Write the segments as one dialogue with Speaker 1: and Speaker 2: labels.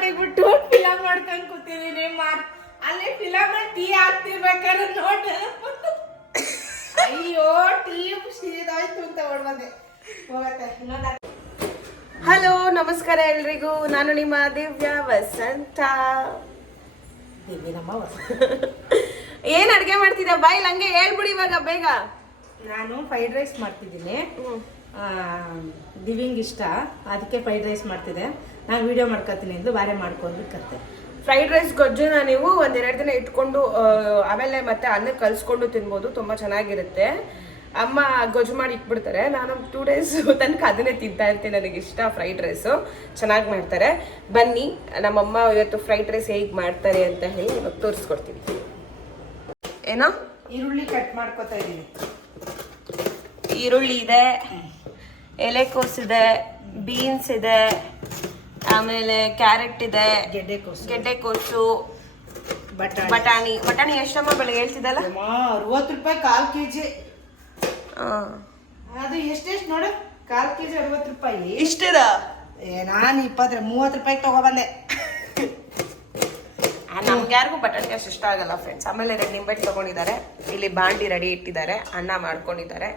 Speaker 1: ಮಾಡಿಬಿಟ್ಟು ಫಿಲಮ್ ಮಾಡ್ಕೊಂಡ್ ಕೂತಿದೀನಿ. ಮಾರ್ ಅಲ್ಲಿ ಫಿಲಮ್ ಟೀ ಹಾಕ್ತಿರ್ಬೇಕಾದ್ರೆ ನೋಡ. ಅಯ್ಯೋ ಟೀ ಸಿರಿದಾಯ್ತು ಅಂತ ಹೊಡ್ಬಂದೆ. ಬಂದೆ ಹೋಗತ್ತೆ ಇನ್ನೊಂದು ಹಲೋ ನಮಸ್ಕಾರ ಎಲ್ರಿಗೂ. ನಾನು ನಿಮ್ಮ ದಿವ್ಯ ವಸಂತ. ಏನ್ ಅಡ್ಗೆ ಮಾಡ್ತಿದ್ದ ಬಾಯ್ ಹಂಗೆ ಹೇಳ್ಬಿಡಿ ಇವಾಗ ಬೇಗ. ನಾನು ಫ್ರೈಡ್ ರೈಸ್ ಮಾಡ್ತಿದ್ದೀನಿ. ದಿವಿಂಗ್ ದಿವ್ಯಂಗ್ ಇಷ್ಟ. ಅದಕ್ಕೆ ಫ್ರೈಡ್ ರೈಸ್ ಮಾಡ್ತಿದ್ದೆ. ನಾನು ವಿಡಿಯೋ ಮಾಡ್ಕೊತೀನಿ ಎಂದು ಬಾರೆ ಮಾಡ್ಕೊಂಡು ಕತ್ತೆ
Speaker 2: ಫ್ರೈಡ್ ರೈಸ್ ಗೊಜ್ಜುನ ನೀವು ಒಂದೆರಡು ದಿನ ಇಟ್ಕೊಂಡು ಆಮೇಲೆ ಮತ್ತೆ ಅನ್ನ ಕಲ್ಸ್ಕೊಂಡು ತಿನ್ಬೋದು ತುಂಬಾ ಚೆನ್ನಾಗಿರುತ್ತೆ. ಅಮ್ಮ ಗೊಜ್ಜು ಮಾಡಿ ಇಟ್ಬಿಡ್ತಾರೆ. ನಾನು ಟೂ ಡೇಸ್ ತನಕ ಅದನ್ನೇ ತಿಂತಾ ಇರ್ತೀನಿ. ನನಗೆ ಇಷ್ಟ ಫ್ರೈಡ್ ರೈಸು ಚೆನ್ನಾಗಿ ಮಾಡ್ತಾರೆ. ಬನ್ನಿ ನಮ್ಮಮ್ಮ ಇವತ್ತು ಫ್ರೈಡ್ ರೈಸ್ ಹೇಗೆ ಮಾಡ್ತಾರೆ ಅಂತ ಹೇಳಿ ಇವಾಗ ತೋರಿಸ್ಕೊಡ್ತೀನಿ. ಏನೋ?
Speaker 1: ಈರುಳ್ಳಿ ಕಟ್ ಮಾಡ್ಕೊತಾ ಇದ್ದೀನಿ.
Speaker 2: ಈರುಳ್ಳಿ ಇದೆ ಎಲೆಕೋಸ್ ಇದೆ ಬೀನ್ಸ್ ಇದೆ ಆಮೇಲೆ ಕ್ಯಾರೆಟ್ ಇದೆ
Speaker 1: ಗೆಡ್ಡೆಕೋಸು
Speaker 2: ಗೆಡ್ಡೆಕೋಸು
Speaker 1: ಬಟಾಣಿ.
Speaker 2: ಬಟಾಣಿ. ಬಟಾಣಿ ಎಷ್ಟಮ್ಮ ಬೆಳಗ್ಗೆ ಹೇಳ್ತಿದ್ದಲ್ಲ?
Speaker 1: ಅರವತ್ತು ರೂಪಾಯಿ ಕಾಲು ಕೆ ಜಿ. ಅದು ಎಷ್ಟೆಷ್ಟು ನೋಡು ಕಾಲು ಕೆ ಜಿ ಅರವತ್ತು ರೂಪಾಯಿ.
Speaker 2: ಇಷ್ಟದ?
Speaker 1: ನಾನು ಇಪ್ಪತ್ತರ ಮೂವತ್ತು ರೂಪಾಯಿಗೆ ತಗೊಬಂದೆ.
Speaker 2: ನಮ್ಗೆ ಯಾರಿಗೂ ಬಟಾಣಿ ಅಷ್ಟು ಇಷ್ಟ ಆಗಲ್ಲ ಫ್ರೆಂಡ್ಸ್ ಆಮೇಲೆ ಎರಡು ನಿಂಬೆಟ್ಟು ತಗೊಂಡಿದ್ದಾರೆ. ಇಲ್ಲಿ ಬಾಂಡಿ ರೆಡಿ ಇಟ್ಟಿದ್ದಾರೆ. ಅನ್ನ ಮಾಡ್ಕೊಂಡಿದ್ದಾರೆ.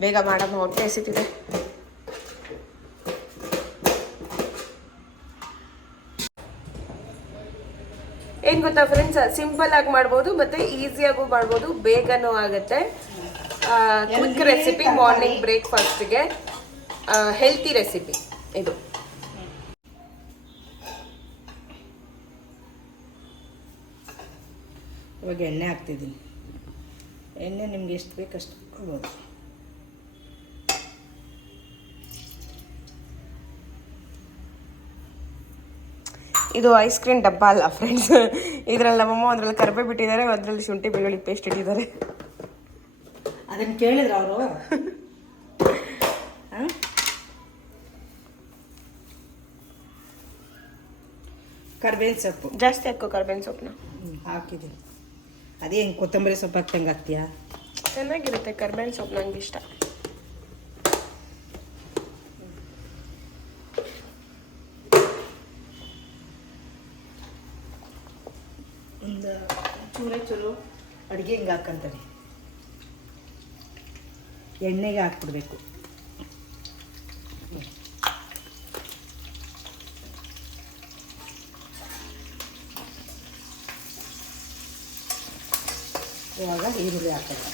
Speaker 2: ಬೇಗ ಮಾಡಮ್ಮ ಹೊಟ್ಟೆ ಎಸಿತಿದೆ ಏನ್ ಗೊತ್ತಾ ಫ್ರೆಂಡ್ಸ್ ಸಿಂಪಲ್ ಆಗಿ ಮಾಡ್ಬೋದು ಮತ್ತೆ ಈಸಿಯಾಗೂ ಮಾಡ್ಬೋದು ಬೇಗನೂ ಆಗುತ್ತೆ. ಕ್ವಿಕ್ ರೆಸಿಪಿ ಮಾರ್ನಿಂಗ್ ಬ್ರೇಕ್ಫಾಸ್ಟ್ಗೆ ಹೆಲ್ತಿ ರೆಸಿಪಿ ಇದು.
Speaker 1: ಇವಾಗ ಎಣ್ಣೆ ಹಾಕ್ತಿದ್ದೀನಿ. ಎಣ್ಣೆ ನಿಮ್ಗೆ ಎಷ್ಟು ಬೇಕಷ್ಟು ಅಷ್ಟು
Speaker 2: ಇದು ಐಸ್ ಕ್ರೀಮ್ ಡಬ್ಬ ಅಲ್ಲ ಫ್ರೆಂಡ್ಸ್ ಇದ್ರಲ್ಲಿ ನಮ್ಮಮ್ಮ ಅದ್ರಲ್ಲಿ ಕರ್ಬೆ ಬಿಟ್ಟಿದ್ದಾರೆ ಒಂದ್ರಲ್ಲಿ ಶುಂಠಿ ಬೆಳ್ಳುಳ್ಳಿ ಪೇಸ್ಟ್ ಇಟ್ಟಿದ್ದಾರೆ.
Speaker 1: ಅದನ್ನ ಕೇಳಿದ್ರು ಅವರು? ಕರ್ಬೇವಿನ ಸೊಪ್ಪು.
Speaker 2: ಜಾಸ್ತಿ ಹಾಕೋ ಕರ್ಬೇವಿನ ಸೊಪ್ಪನ್ನ.
Speaker 1: ಹಾಕಿದ್ದೀನಿ ಅದೇ ಹೆಂಗೆ ಕೊತ್ತಂಬರಿ ಸೊಪ್ಪು ಹಾಕ್ತಂಗೆ ಹಾಕ್ತೀಯಾ?
Speaker 2: ಚೆನ್ನಾಗಿರುತ್ತೆ ಕರ್ಬೇವಿನ ಸೊಪ್ಪು ನಂಗೆ ಇಷ್ಟ.
Speaker 1: ಅಡುಗೆ ಹಿಂಗೆ ಹಾಕ್ಕೊಂತಾನೆ ಎಣ್ಣೆಗೆ ಹಾಕ್ಬಿಡ್ಬೇಕು. ಇವಾಗ ಈರುಳ್ಳಿ ಹಾಕೋದು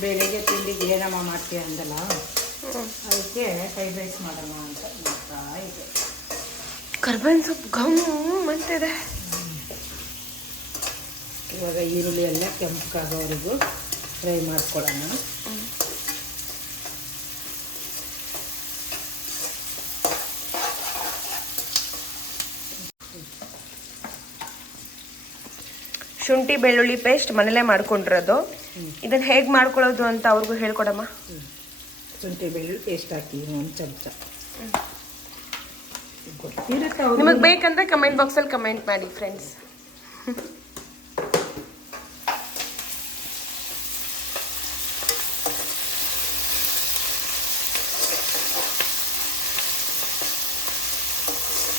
Speaker 1: ಬೆಳಿಗ್ಗೆ ತಿಂಡಿಗೆ ಮಾಡ್ತೀಯ ಅಂದಲ್ಲ? ಅದಕ್ಕೆ ಫ್ರೈಡ್ ರೈಸ್ ಮಾಡೋಣ ಅಂತ ನೋಡ್ತಾ ಇದೆ
Speaker 2: ಕರ್ಬೇವಿನ ಸೊಪ್ಪು ಗಮ್ಮು ಅಂತಿದೆ.
Speaker 1: ಇವಾಗ ಈರುಳ್ಳಿ ಎಲ್ಲ ಕೆಂಪಕ್ಕಾಗೋವರೆಗೂ ಫ್ರೈ ಮಾಡ್ಕೊಳ್ಳೋಣ.
Speaker 2: ಶುಂಠಿ ಬೆಳ್ಳುಳ್ಳಿ ಪೇಸ್ಟ್ ಮನೇಲೇ ಮಾಡ್ಕೊಂಡಿರೋದು. ಇದನ್ನ ಹೇಗೆ ಮಾಡ್ಕೊಳ್ಳೋದು ಅಂತ ಅವ್ರಿಗೂ ಹೇಳ್ಕೊಡಮ್ಮ.
Speaker 1: ಶುಂಠಿ ಬೆಳ್ಳುಳ್ಳಿ ಪೇಸ್ಟ್ ಹಾಕಿ ಒಂದು ಚಮಚ.
Speaker 2: ನಿಮಗೆ ಬೇಕಂದ್ರೆ ಕಮೆಂಟ್ ಬಾಕ್ಸಲ್ಲಿ ಕಮೆಂಟ್ ಮಾಡಿ ಫ್ರೆಂಡ್ಸ್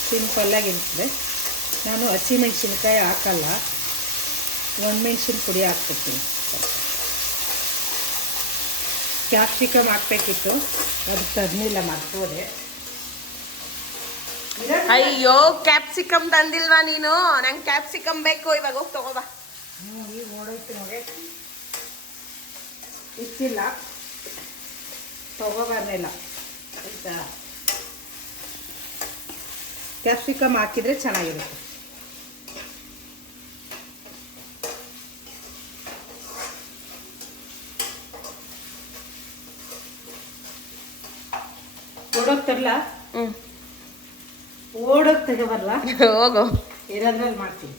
Speaker 1: ಸಿಂಪಲ್ಲಾಗಿರ್ತದೆ ನಾನು ಹಸಿಮೆಣ್ಸಿನ್ಕಾಯಿ ಹಾಕಲ್ಲ. ಒಣಮೆಣ್ಸಿನ ಪುಡಿ ಹಾಕ್ಬಿಡ್ತೀನಿ. ಕ್ಯಾಪ್ಸಿಕಮ್ ಹಾಕ್ಬೇಕಿತ್ತು. ಅದು ತರಲಿಲ್ಲ ಮರ್ತೋದೆ
Speaker 2: ಅಯ್ಯೋ ಕ್ಯಾಪ್ಸಿಕಮ್ ತಂದಿಲ್ವಾ ನೀನು? ನಂಗೆ ಕ್ಯಾಪ್ಸಿಕಮ್ ಬೇಕು ಇವಾಗ ಹೋಗಿ ತಗೋಬಾ
Speaker 1: ಈಗ ನೋಡೋಯ್ತು ನೋಡಿ. ಇಷ್ಟಿಲ್ಲ ತಗೋಬಾರ್ದಿಲ್ಲ ಆಯ್ತಾ? ಕ್ಯಾಪ್ಸಿಕಮ್ ಹಾಕಿದರೆ ಚೆನ್ನಾಗಿರುತ್ತೆ. ತರಲ
Speaker 2: ಹ್ಞೂ
Speaker 1: ಓಡೋಗ್ ತೆಗಬರಲ್ಲ
Speaker 2: ಹೋಗೋ.
Speaker 1: ಇರೋದ್ರಲ್ಲಿ ಮಾಡ್ತೀನಿ.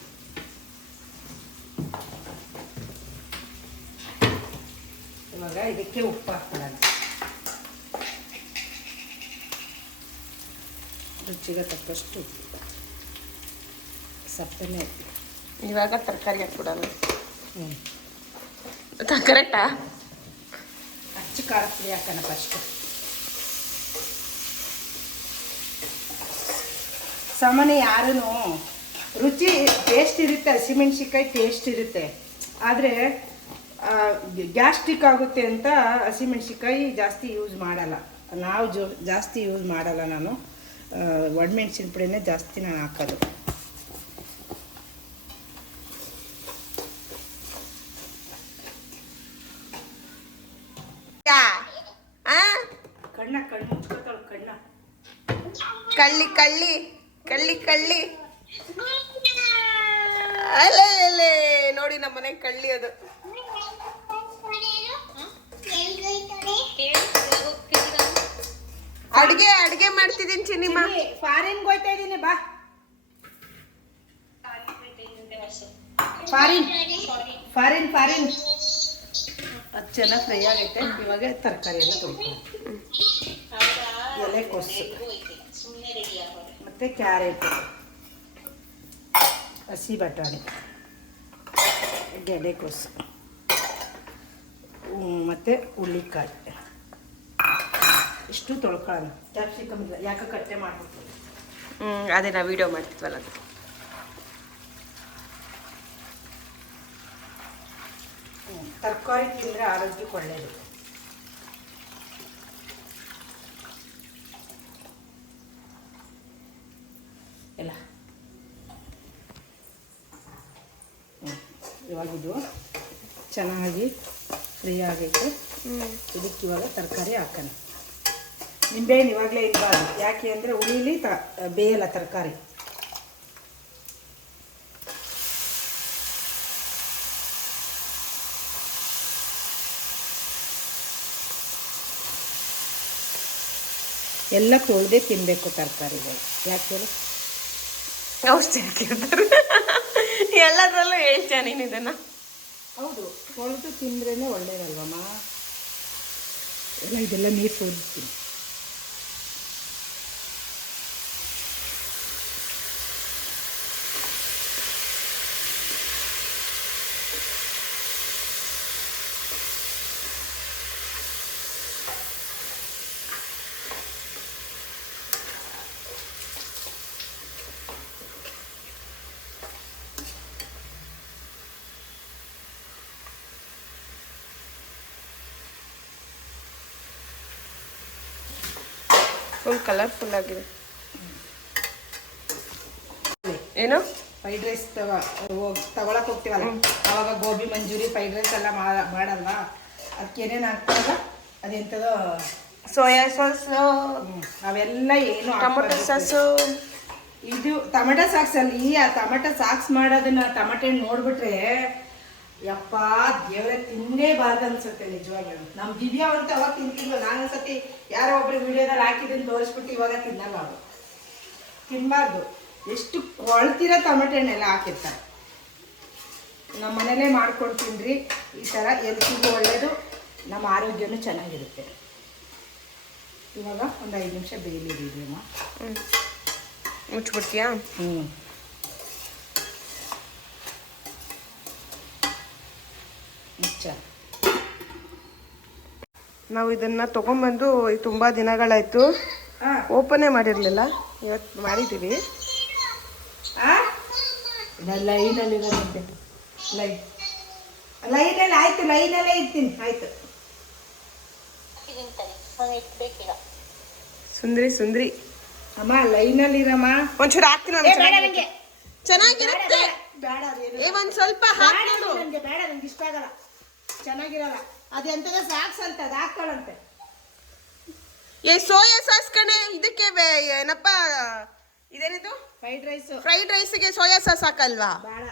Speaker 1: ಇವಾಗ ಇದಕ್ಕೆ ಉಪ್ಪು ಹಾಕ್ತಾರೆ ರುಚಿಗೆ ತಕ್ಕಷ್ಟು ಸಪ್ಪನೆ
Speaker 2: ಇವಾಗ ತರಕಾರಿ ಹಾಕ್ಬಿಡೋಣ.
Speaker 1: ಹ್ಞೂ
Speaker 2: ಕರೆಕ್ಟಾ?
Speaker 1: ಅಚ್ಚು ಖಾರ ಪುಡಿ ಹಾಕೋಣ ಫಸ್ಟು ಸಾಮಾನ್ಯ ಯಾರೂ ರುಚಿ ಟೇಸ್ಟ್ ಇರುತ್ತೆ ಹಸಿಮೆಣ್ಸಿಕಾಯಿ ಟೇಸ್ಟ್ ಇರುತ್ತೆ. ಆದರೆ ಗ್ಯಾಸ್ಟ್ರಿಕ್ ಆಗುತ್ತೆ ಅಂತ ಹಸಿಮೆಣ್ಸಿಕಾಯಿ ಜಾಸ್ತಿ ಯೂಸ್ ಮಾಡಲ್ಲ. ನಾವು ಜೋ ಜಾಸ್ತಿ ಯೂಸ್ ಮಾಡಲ್ಲ ನಾನು. ಒಣಮೆಣ್ಸಿನ ಪುಡಿನೇ ಜಾಸ್ತಿ ನಾನು ಹಾಕೋದು. ಕಣ್ಣ ಕಣ್ಣ.
Speaker 2: ಕಳ್ಳಿ ಕಳ್ಳಿ. ಕಳ್ಳಿ ಕಳ್ಳಿ. ಅಲ್ಲೇ ಅಲ್ಲೇ ನೋಡಿ ನಮ್ಮ ಮನೆ ಕಳ್ಳಿ ಅದು. ಅಡ್ಗೆ ಅಡ್ಗೆ ಮಾಡ್ತಿದ್ದೀನಿ ಚಿನ್ನಿಮ್ಮ
Speaker 1: ಫಾರಿನ್ ಹೋಯ್ತಾ ಇದ್ದೀನಿ ಬಾ. ಫಾರಿನ್ ಫಾರಿನ್ ಫಾರಿನ್ ಅದು ಚೆನ್ನಾಗಿ ಫ್ರೈ ಆಗೈತೆ. ಇವಾಗ ತರಕಾರಿ ಎಲ್ಲ ಎಲೆ ಎಲೆಕೋಸು ಮತ್ತು ಕ್ಯಾರೆಟ್ ಹಸಿ ಬಟಾಣಿ ಗೆಡೆಕೋಸು ಮತ್ತು ಹುಳ್ಳಿಕಾಯಿ ಇಷ್ಟು ತೊಳ್ಕೊಳ್ಳೋಣ. ಕ್ಯಾಪ್ಸಿಕಮ್ ಯಾಕೆ ಕಟ್ಟೆ ಮಾಡ್ಬಿಟ್ಟು
Speaker 2: ಹ್ಞೂ ಅದೇ ನಾವು ವಿಡಿಯೋ ಮಾಡ್ತಿದ್ವಲ್ಲ ಅದು.
Speaker 1: ತರಕಾರಿ ತಿಂದರೆ ಆರೋಗ್ಯಕ್ಕೆ ಒಳ್ಳೆಯದು ಎಲ್ಲ. ಇವಾಗ ಇದು ಚೆನ್ನಾಗಿ ಫ್ರೀ ಆಗೈತೆ. ಇದಕ್ಕೆ ಇವಾಗ ತರಕಾರಿ ಹಾಕೋಣ. ನಿಂಬೆಹಣ್ಣು ಇವಾಗಲೇ ಇರಬಾರ್ದು ಯಾಕೆ ಅಂದರೆ ಉಳಿಲಿ ತ ಬೇಯಲ್ಲ ತರಕಾರಿ. ಎಲ್ಲ ತೊಳೆದೇ ತಿನ್ನಬೇಕು ತರಕಾರಿಗಳು. ಯಾಕೆ ಹೇಳಿ?
Speaker 2: ಔಷಧಿ ಹಾಕಿರ್ತಾರೆ ಎಲ್ಲದರಲ್ಲೂ ಹೇಳ್ತೀಯ ನೀನು ಇದನ್ನ?
Speaker 1: ಹೌದು ಹೊಳೆದು ತಿಂದ್ರೇ ಒಳ್ಳೇದಲ್ವಮ್ಮ? ಎಲ್ಲ ಇದೆಲ್ಲ ನೀರು ಸೋರಿಸ್ತೀನಿ.
Speaker 2: ಫುಲ್ ಕಲರ್ಫುಲ್ ಆಗಿದೆ. ಏನು?
Speaker 1: ಫ್ರೈಡ್ ರೈಸ್ ತಗೊಳಕ್ ಹೋಗ್ತೀವಲ್ಲ? ಅವಾಗ ಗೋಬಿ ಮಂಜೂರಿ ಫ್ರೈಡ್ ರೈಸ್ ಎಲ್ಲ ಮಾಡಲ್ಲ ಮಾಡಲ್ವ? ಅದಕ್ಕೆ ಏನೇನು ಹಾಕ್ತಾರಲ್ಲ ಅದೆಂಥದೋ
Speaker 2: ಸೋಯಾ ಸಾಸ್.
Speaker 1: ಅವೆಲ್ಲ ಏನು
Speaker 2: ಟೊಮೆಟೊ ಸಾಸ್.
Speaker 1: ಇದು ಟೊಮೆಟೊ ಸಾಕ್ಸ್ ಅಲ್ಲಿ ಆ ಟೊಮೆಟೊ ಸಾಕ್ಸ್ ಮಾಡೋದನ್ನ ಟೊಮೆಟೊ ಹಣ್ಣು ನೋಡ್ಬಿಟ್ರೆ ಯಪ್ಪ ದೇವ್ರೆ ತಿನ್ನೇಬಾರ್ದು ಅನ್ಸುತ್ತೆ ನಿಜವಾಗ್ಲೂ. ನಮ್ಮ ದಿವ್ಯಾ ಅಂತ ಅವಾಗ ತಿಂತಿದ್ಲು. ನಾನು ಒಂದ್ಸತಿ ಯಾರೋ ಒಬ್ರು ವಿಡಿಯೋದಲ್ಲಿ ಹಾಕಿದ್ದೀನಿ ತೋರಿಸ್ಬಿಟ್ಟು ಇವಾಗ ತಿನ್ನಲ್ಲ ಅವರು ತಿನ್ಬಾರ್ದು. ಎಷ್ಟು ಕೊಳ್ತಿರೋ ಟೊಮೆಟೊ ಹಣ್ಣೆಲ್ಲ ಹಾಕಿರ್ತಾರೆ. ನಮ್ಮ ಮನೇಲೇ ಮಾಡ್ಕೊಂಡು ತಿನ್ರಿ. ಈ ಥರ ಎಲ್ತಿಗೂ ಒಳ್ಳೆಯದು ನಮ್ಮ ಆರೋಗ್ಯನೂ ಚೆನ್ನಾಗಿರುತ್ತೆ. ಇವಾಗ ಒಂದು ಐದು ನಿಮಿಷ ಬೇಯಲಿದ್ದೀವಿ
Speaker 2: ಮುಚ್ಚಿಬಿಡ್ತೀಯಾ?
Speaker 1: ಹ್ಞೂ ಮುಚ್ಚ
Speaker 2: ನಾವು ಇದನ್ನ ತಗೊಂಬಂದು ತುಂಬಾ ದಿನಗಳಾಯ್ತು. ಓಪನ್ ಮಾಡಿರ್ಲಿಲ್ಲ. ಇವತ್ತು ಮಾಡಿದ್ದೀವಿ
Speaker 1: ಲೈನಲ್ಲಿ ಲೈನ್ ಲೈನಲ್ಲಿ ಆಯ್ತು ಲೈನಲ್ಲೇ ಇರ್ತೀನಿ. ಆಯ್ತು.
Speaker 2: ಸುಂದ್ರಿ ಸುಂದ್ರಿ.
Speaker 1: ಅಮ್ಮ ಲೈನಲ್ಲಿ ಇರಮ್ಮ.
Speaker 2: ಒಂಚೂರು ಹಾಕ್ತೀನಿ. ಚೆನ್ನಾಗಿರುತ್ತೆ. ಒಂದ್ ಸ್ವಲ್ಪ ಹಾಕಿ
Speaker 1: ಬೇಡ ನನಗೆ ಬೇಡ ನಂಗೆ ಇಷ್ಟ ಆಗಲ್ಲ. ಚೆನ್ನಾಗಿರಲ್ಲ. ಅದೆಂತದ ಸಾಕ್ಸ್ ಅಂತ ಅದು ಹಾಕೊಳ್ಳಂತೆ
Speaker 2: ಏ ಸೋಯಾ ಸಾಸ್ ಕಣೆ ಇದಕ್ಕೆ ಏನಪ್ಪ ಇದೇನಿದು?
Speaker 1: ಫ್ರೈಡ್ ರೈಸ್
Speaker 2: ಫ್ರೈಡ್ ರೈಸ್ಗೆ ಸೋಯಾ ಸಾಸ್ ಹಾಕಲ್ವಾ?
Speaker 1: ಬೇಡ.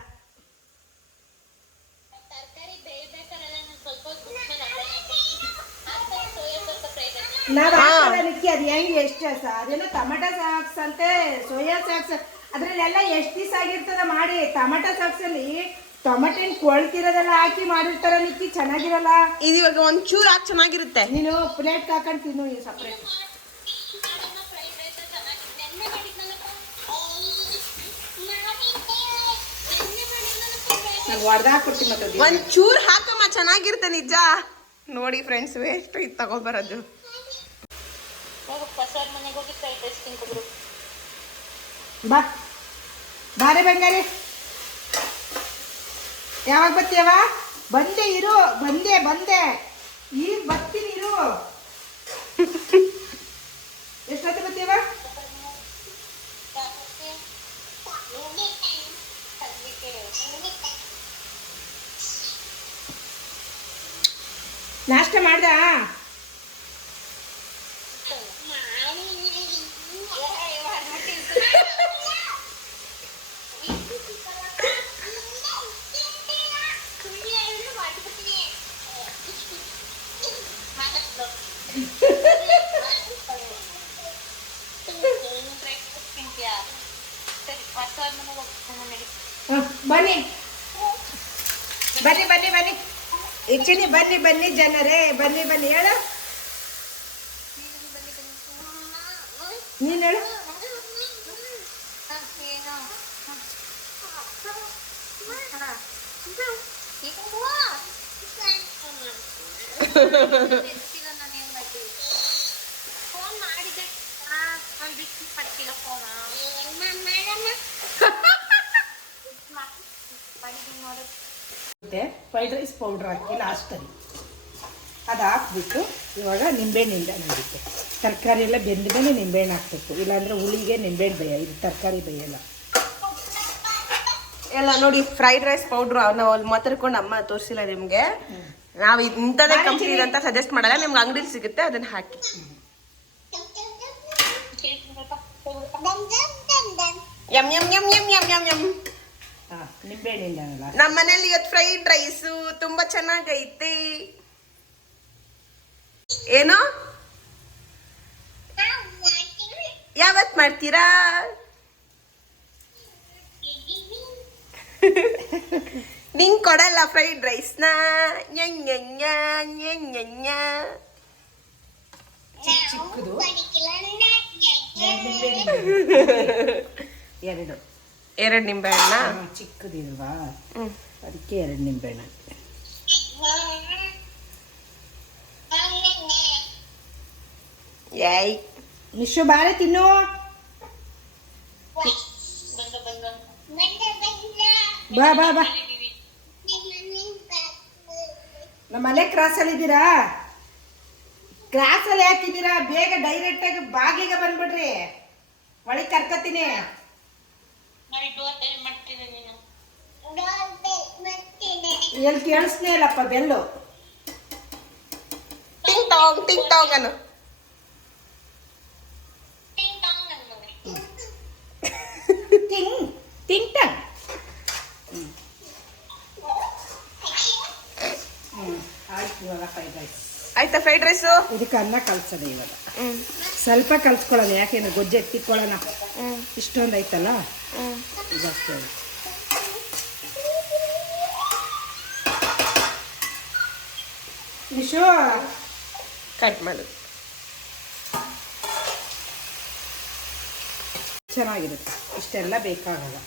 Speaker 1: ನಾವು ಅದು ಹೆಂಗೆ ಎಷ್ಟು ಅದೇನೋ ಟೊಮೆಟೊ ಸಾಕ್ಸ್ ಅಂತೆ ಸೋಯಾ ಸಾಕ್ಸ್ ಅದ್ರಲ್ಲೆಲ್ಲ ಎಷ್ಟು ದಿವಸ ಆಗಿರ್ತದ ಮಾಡಿ ಟೊಮೆಟೊ ಸಾಕ್ಸಲ್ಲಿ ಟೊಮೆಟೊ ಕೊಳ್ತಿರೋದೆಲ್ಲ ಹಾಕಿ ಮಾಡಿರ್ತಾರ ನಿಕ್ಕಿ ಚೆನ್ನಾಗಿರಲ್ಲ?
Speaker 2: ಇದು ಇವಾಗ ಒಂಚೂರು ಹಾಕಿ ಚೆನ್ನಾಗಿರುತ್ತೆ.
Speaker 1: ನೀನು ಪ್ಲೇಟ್ ಹಾಕೊಂಡು ತಿನ್ನು ನೀನು ಸಪ್ರೇಟ್ ಮತ್ತೆ ಅದು.
Speaker 2: ಒಂಚೂರು ಹಾಕಮ್ಮ ಚೆನ್ನಾಗಿರುತ್ತೆ ನಿಜ. ನೋಡಿ ಫ್ರೆಂಡ್ಸ್ ವೇಸ್ಟ್ ಇದು ತಗೊಬರೋದು.
Speaker 1: ಬಾ. ಬಾರೆ ಬಂಗಾರಿ. ಯಾವಾಗ ಬರ್ತೀಯವ ಬಂದೆ ಇರು ಬಂದೆ ಬಂದೆ. ಈಗ ಬರ್ತೀನಿ ಇರು. ಎಷ್ಟೊತ್ತು ಬರ್ತೀಯವ ನಾಷ್ಟ ಮಾಡ್ದ ಹ, ಬನ್ನಿ ಬನ್ನಿ ಬನ್ನಿ ಬನ್ನಿ ಇಚ್ಚಿನಿ ಬನ್ನಿ ಬನ್ನಿ ಜನರೇ ಬನ್ನಿ ಬನ್ನಿ ಹೇಳು. ನೀನು ಹೇಳು.
Speaker 3: ಫೋನ್ ಮಾಡಿದೆ ಒಂದು ಬಿಸಿ ಪಡ್ತಿಲ್ಲ ಫೋನ ಮಾಡಿದ್ದೀನಿ ನೋಡು
Speaker 1: ಮತ್ತೆ ಫ್ರೈಡ್ ರೈಸ್ ಪೌಡ್ರ್ ಹಾಕಿ ಲಾಸ್ಟಲ್ಲಿ ಅದು ಹಾಕ್ಬಿಟ್ಟು ಇವಾಗ ನಿಂಬೆಹಣ್ಣಿಂದ ಅದಕ್ಕೆ ತರಕಾರಿ ಎಲ್ಲ ಬೆಂದ ಮೇಲೆ ನಿಂಬೆಹಣ್ಣು ಹಾಕ್ಬೇಕು. ಇಲ್ಲಾಂದರೆ ಹುಳಿಗೆ ನಿಂಬೆಹಣ್ಣು ಬೇಯ ಇದು ತರಕಾರಿ ಬೇಯಲ್ಲ.
Speaker 2: ಎಲ್ಲ ನೋಡಿ ಫ್ರೈಡ್ ರೈಸ್ ಪೌಡ್ರು ನಾವು ಅಲ್ಲಿ ಮಾತಾಡ್ಕೊಂಡು ಅಮ್ಮ ತೋರಿಸಿಲ್ಲ ನಿಮಗೆ. ನಾವು ಇಂಥದೇ ಕಂಪ್ನಿ ಅಂತ ಸಜೆಸ್ಟ್ ಮಾಡಲ್ಲ ನಿಮ್ಗೆ ಅಂಗಡಿಲಿ ಸಿಗುತ್ತೆ ಅದನ್ನ ಹಾಕಿ. Yum mm yum yum yum yum
Speaker 1: ಹಿಂಡಣಲ್ಲ
Speaker 2: ನಮ್ಮ ಮನೇಲಿ ಇವತ್ತು ಫ್ರೈಡ್ ರೈಸು ತುಂಬಾ ಚೆನ್ನಾಗೈತೆ. ಏನೋ? ಯಾವತ್ ಮಾಡ್ತೀರಾ? ನಿಂಗ್ ಕೊಡಲ್ಲ ಫ್ರೈಡ್ ರೈಸ್ನ
Speaker 1: ಚಿಕ್ಕದು. ಎರಡು.
Speaker 2: ಎರಡು ನಿಂಬೆ
Speaker 1: ಹಣ್ಣ ಚಿಕ್ಕದಿಲ್ವಾ? ಅದಕ್ಕೆ ಎರಡು ನಿಂಬೆ ಹಣ್ಣ
Speaker 2: ಯಾಯ್
Speaker 1: ನಿಶು ಬಾರೆ ತಿನ್ನು. ಬಾ ಬಾ ಬಾ. ನಮ್ಮ ಮನೆ ಕ್ರಾಸಲ್ಲಿ ಇದ್ದೀರಾ? ಕ್ರಾಸಲ್ಲಿ ಹಾಕಿದ್ದೀರಾ ಬೇಗ ಡೈರೆಕ್ಟಾಗಿ ಬಾಗಿಲಿಗೆ ಬಂದ್ಬಿಡ್ರಿ. ಒಳಗೆ ಕರ್ಕತೀನಿ ಎಲ್ಲಿ ಕೇಳಿಸ್ನೇ ಇಲ್ಲಪ್ಪ ಬೆಲ್ಲು.
Speaker 2: ಟಿಂಗ್ ಟಾಂಗ್ ಟಿಂಗ್ ಟಾಂಗ್ ಅನ್ನು.
Speaker 1: ಟಿಂಗ್ ಟಿಂಗ್ ಟಾಂಗ್. ಆಯ್ತು ಫ್ರೈಡ್ ರೈಸ್ ಇದಕ್ಕೆ ಅನ್ನ ಕಲ್ಸೋದು ಇವಾಗ. ಸ್ವಲ್ಪ ಕಲ್ಸ್ಕೊಳ್ಳೋಣ ಯಾಕೆ ಗೊಜ್ಜೆ ಎತ್ತಿಕೊಳ್ಳೋಣ. ಇಷ್ಟೊಂದು ಐತಲ್ಲ ಜಾಸ್ತಿ ನಿಶು
Speaker 2: ಕಟ್ ಮಾಡೋದು
Speaker 1: ಚೆನ್ನಾಗಿರುತ್ತೆ ಇಷ್ಟೆಲ್ಲ ಬೇಕಾಗಲ್ಲ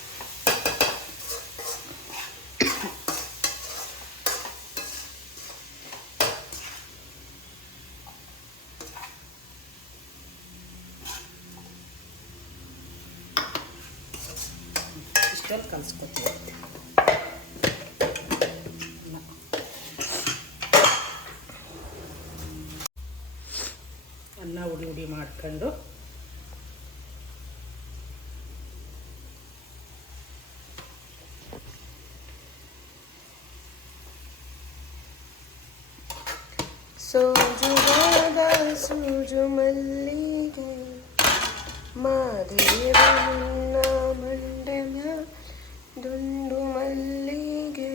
Speaker 1: ಇಷ್ಟಲ್ಲಿ ಕಲಿಸ್ಕೊತೀವಿ ಅನ್ನ ಉಡಿ ಮಾಡ್ಕೊಂಡು
Speaker 2: ಸೋಜುವಾದ ಸೂಜು ಮಲ್ಲಿಗೆ ಮಾದೇವ ಮಂಡನ ದುಂಡು ಮಲ್ಲಿಗೆ.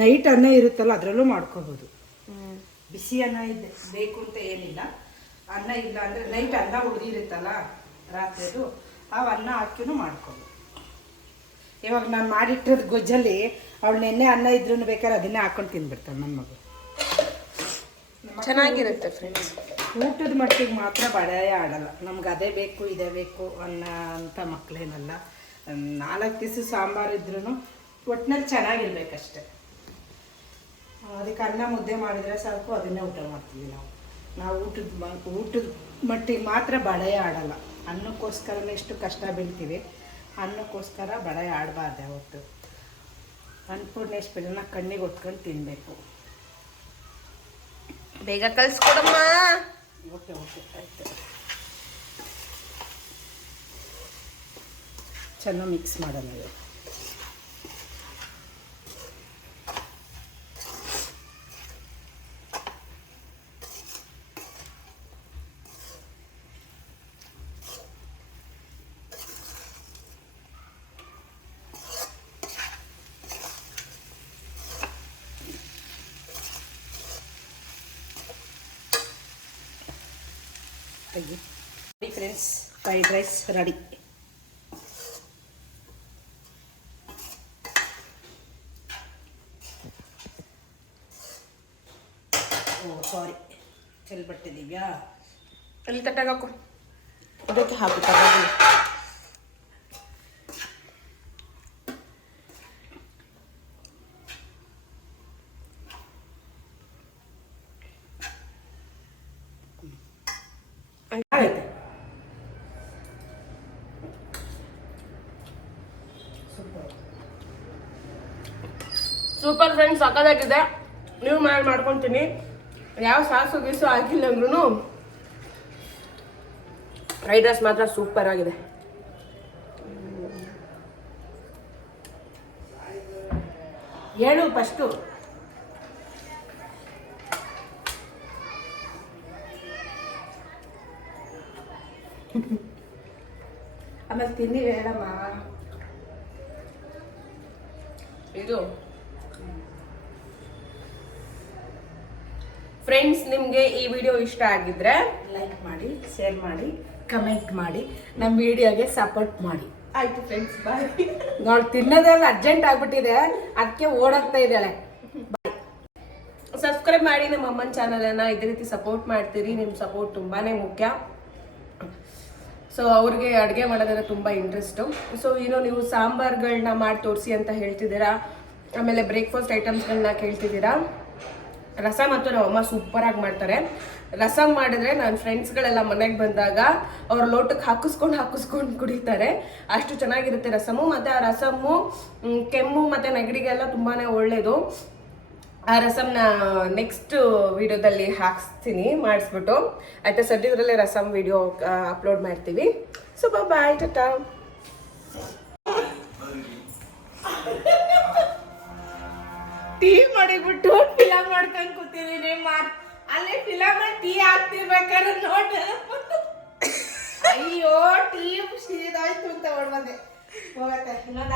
Speaker 1: ನೈಟ್ ಅನ್ನ ಇರುತ್ತಲ್ಲ ಅದರಲ್ಲೂ ಮಾಡ್ಕೋಬೋದು. ಬಿಸಿ ಅನ್ನ ಇದೆ ಬೇಕು ಅಂತ ಏನಿಲ್ಲ. ಅನ್ನ ಇಲ್ಲ ಅಂದರೆ ನೈಟ್ ಅನ್ನ ಉಳಿದಿರುತ್ತಲ್ಲ ರಾತ್ರಿದು ಆ ಅನ್ನ ಹಾಕಿನೂ ಮಾಡ್ಕೊಂಡು ಇವಾಗ ನಾನು ಮಾಡಿಟ್ಟಿರೋದು ಗೊಜ್ಜಲ್ಲಿ ಅವಳು ನೆನ್ನೆ ಅನ್ನ ಇದ್ರೂ ಬೇಕಾದ್ರೆ ಅದನ್ನೇ ಹಾಕೊಂಡು ತಿಂದ್ಬಿಡ್ತಾಳೆ ನನ್ನ ಮಗು
Speaker 2: ಚೆನ್ನಾಗಿರುತ್ತೆ ಫ್ರೆಂಡ್ಸ್
Speaker 1: ಊಟದ ಮಟ್ಟಿಗೆ ಮಾತ್ರ ಬಡಾಯ ಆಡಲ್ಲ. ನಮ್ಗೆ ಅದೇ ಬೇಕು ಇದೇ ಬೇಕು ಅನ್ನ ಅಂತ ಮಕ್ಕಳೇನಲ್ಲ ನಾಲ್ಕು ದಿವಸ ಸಾಂಬಾರು ಇದ್ರೂ ಒಟ್ಟಿನಲ್ಲಿ ಚೆನ್ನಾಗಿರ್ಬೇಕಷ್ಟೆ. ಅದಕ್ಕೆ ಅನ್ನ ಮುದ್ದೆ ಮಾಡಿದರೆ ಸಾಕು ಅದನ್ನೇ ಊಟ ಮಾಡ್ತೀವಿ ನಾವು. ನಾವು ಊಟದ ಮ ಊಟದ ಮಟ್ಟಿಗೆ ಮಾತ್ರ ಬಳೆ ಆಡಲ್ಲ. ಅನ್ನಕ್ಕೋಸ್ಕರನೇ ಎಷ್ಟು ಕಷ್ಟ ಬೀಳ್ತೀವಿ. ಅನ್ನಕ್ಕೋಸ್ಕರ ಬಳೆ ಆಡಬಾರ್ದು ಯಾವತ್ತು ಅನ್ನಪೂರ್ಣೇಶ್ವರಿನ ಕಣ್ಣಿಗೆ ಒತ್ಕೊಂಡು ತಿನ್ನಬೇಕು
Speaker 2: ಬೇಗ ಕಳಿಸ್ಕೊಡಮ್ಮ
Speaker 1: ಓಕೆ ಓಕೆ ಆಯಿತು. ಚೆನ್ನಾಗಿ ಮಿಕ್ಸ್ ಮಾಡೋಣ ಇವಾಗ. ತೆಗಿ friends fried rice ready oh sorry ಚೆಲ್ಬಿಟ್ಟಿದ್ದೀವ್ಯಾ
Speaker 2: ಅಲ್ಲಿ ತಟ್ಟಾಗು ಅದಕ್ಕೆ ಹಾಕು ಪರವಾಗಿಲ್ಲ
Speaker 1: ಆಯ್ತು
Speaker 2: ಸೂಪರ್ ಫ್ರೆಂಡ್ಸ್ ಸಕ್ಕದಾಗಿದೆ ನೀವು ಮಾಡಿ ಮಾಡ್ಕೊತೀನಿ. ಯಾವ ಸಾಸು ಗೀಸು ಹಾಕಿಲ್ಲ ಅಂದ್ರೂ ಫ್ರೈಡ್ ರೈಸ್ ಮಾತ್ರ ಸೂಪರ್ ಆಗಿದೆ.
Speaker 1: ಹೇಳು ಫಸ್ಟು ಆಮೇಲೆ ತಿನ್ನಿ ಹೇಳಮ್ಮ.
Speaker 2: ಇದು ಫ್ರೆಂಡ್ಸ್ ನಿಮಗೆ ಈ ವಿಡಿಯೋ ಇಷ್ಟ ಆಗಿದ್ರೆ
Speaker 1: ಲೈಕ್ ಮಾಡಿ ಶೇರ್ ಮಾಡಿ ಕಮೆಂಟ್ ಮಾಡಿ ನಮ್ಮ ವಿಡಿಯೋಗೆ ಸಪೋರ್ಟ್ ಮಾಡಿ.
Speaker 2: ಆಯ್ತು ಫ್ರೆಂಡ್ಸ್ ಬಾಯ್
Speaker 1: ನೋಡಿ ತಿನ್ನೋದೆಲ್ಲ ಅರ್ಜೆಂಟ್ ಆಗ್ಬಿಟ್ಟಿದೆ. ಅದಕ್ಕೆ ಓಡಾಡ್ತಾ ಇದ್ದಾಳೆ.
Speaker 2: ಸಬ್ಸ್ಕ್ರೈಬ್ ಮಾಡಿ ನಮ್ಮ ಅಮ್ಮನ ಚಾನಲನ್ನು ಇದೇ ರೀತಿ ಸಪೋರ್ಟ್ ಮಾಡ್ತೀರಿ. ನಿಮ್ಮ ಸಪೋರ್ಟ್ ತುಂಬಾನೇ ಮುಖ್ಯ. ಸೊ ಅವ್ರಿಗೆ ಅಡುಗೆ ಮಾಡೋದ್ರೆ ತುಂಬ ಇಂಟ್ರೆಸ್ಟು ಸೊ ಏನೋ ನೀವು ಸಾಂಬಾರ್ಗಳನ್ನ ಮಾಡಿ ತೋರಿಸಿ ಅಂತ ಹೇಳ್ತಿದ್ದೀರಾ? ಆಮೇಲೆ ಬ್ರೇಕ್ಫಾಸ್ಟ್ ಐಟಮ್ಸ್ಗಳನ್ನ ಕೇಳ್ತಿದ್ದೀರಾ? ರಸಮ್ ಮತ್ತು ನಮ್ಮಮ್ಮ ಸೂಪರಾಗಿ ಮಾಡ್ತಾರೆ. ರಸ ಮಾಡಿದ್ರೆ ನನ್ನ ಫ್ರೆಂಡ್ಸ್ಗಳೆಲ್ಲ ಮನೆಗೆ ಬಂದಾಗ ಅವ್ರ ಲೋಟಕ್ಕೆ ಹಾಕಿಸ್ಕೊಂಡು ಹಾಕಿಸ್ಕೊಂಡು ಕುಡಿತಾರೆ. ಅಷ್ಟು ಚೆನ್ನಾಗಿರುತ್ತೆ ರಸಮು, ಮತ್ತು ಆ ರಸಮು ಕೆಮ್ಮು ಮತ್ತು ನೆಗಡಿಗೆಲ್ಲ ತುಂಬಾ ಒಳ್ಳೆಯದು ಆ ರಸಮ್ನ ನೆಕ್ಸ್ಟ್ ವಿಡಿಯೋದಲ್ಲಿ ಹಾಕ್ಸ್ತೀನಿ, ಮಾಡಿಸ್ಬಿಟ್ಟು. ಆಯ್ತಾ, ಸದ್ಯದ್ರಲ್ಲೇ ರಸಮ್ ವಿಡಿಯೋ ಅಪ್ಲೋಡ್ ಮಾಡ್ತೀವಿ. ಸೊ ಬಾಯ್ ಟಾಟಾ.
Speaker 1: ಟೀ ಮಾಡಿಬಿಟ್ಟು ಫಿಲಮ್ ಮಾಡ್ಕೊಂಡು ಕೂತಿದ್ದೀನಿ ಮಾರ್, ಅಲ್ಲಿ ಫಿಲಮ್ ಟೀ ಹಾಕ್ತಿರ್ಬೇಕಾದ್ರೆ ನೋಡ. ಅಯ್ಯೋ ಟೀ ಸೀದಾಯ್ತು ಅಂತ ಹೊಡ್ ಹೋಗತ್ತೆ, ಇನ್ನೊಂದು